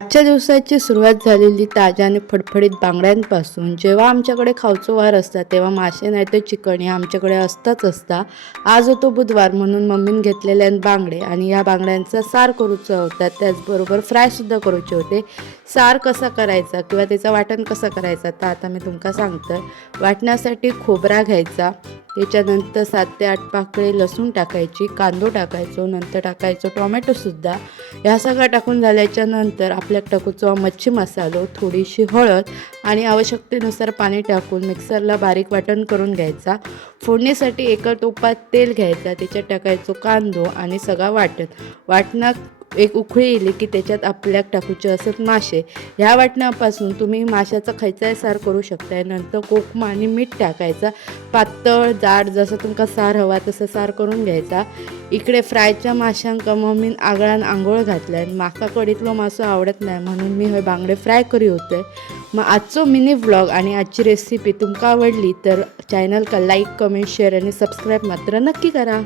आजच्या दिवसाची सुरुवात झालेली ताज्या आणि फडफडीत बांगड्यांपासून. जेव्हा आमच्याकडे खावचं वार असतात तेव्हा मासे नाही तर चिकन हे आमच्याकडे असता. आज होतो बुधवार म्हणून मम्मीने घेतलेले बांगडे आणि या बांगड्यांचा सार करूचा होता, त्याचबरोबर फ्रायसुद्धा करूचे होते. सार कसा करायचा किंवा त्याचं वाटण कसं करायचं तर आता मी तुमका सांगतोय. वाटण्यासाठी खोबरा घ्यायचा, त्याच्यानंतर 7 ते 8 पाकळी लसूण टाकायची, कांदो टाकायचो, नंतर टाकायचो टोमॅटोसुद्धा. ह्या सगळं टाकून झाल्याच्या नंतर आपल्याक टाकूचो मच्छी मसालो, थोडीशी हळद आणि आवश्यकतेनुसार पाणी टाकून मिक्सरला बारीक वाटण करून घ्यायचा. फोडणीसाठी एका टोपात तेल घ्यायचा, त्याच्यात टाकायचो कांदो आणि सगळा वाटणात एक उकळी येली की त्याच्यात आपल्याक टाकूचे असत मासे. ह्या वाटणापासून तुम्ही माशाचा खयचाही सार करू शकताय. नंतर कोकमा आणि मीठ टाकायचा, पातळ जाड जसं तुमका सार हवा तसं सार करून घ्यायचा. इकडे फ्रायच्या माशांका मम्मीन आगळान आंघोळ घातलाय. माका कडीतलो मासो आवडत नाही म्हणून मी हे बांगडे फ्राय करी होते. मग आजचो मिनी व्लॉग आणि आजची रेसिपी तुमका आवडली तर चॅनलका लाईक, कमेंट, शेअर आणि सबस्क्राईब मात्र नक्की करा.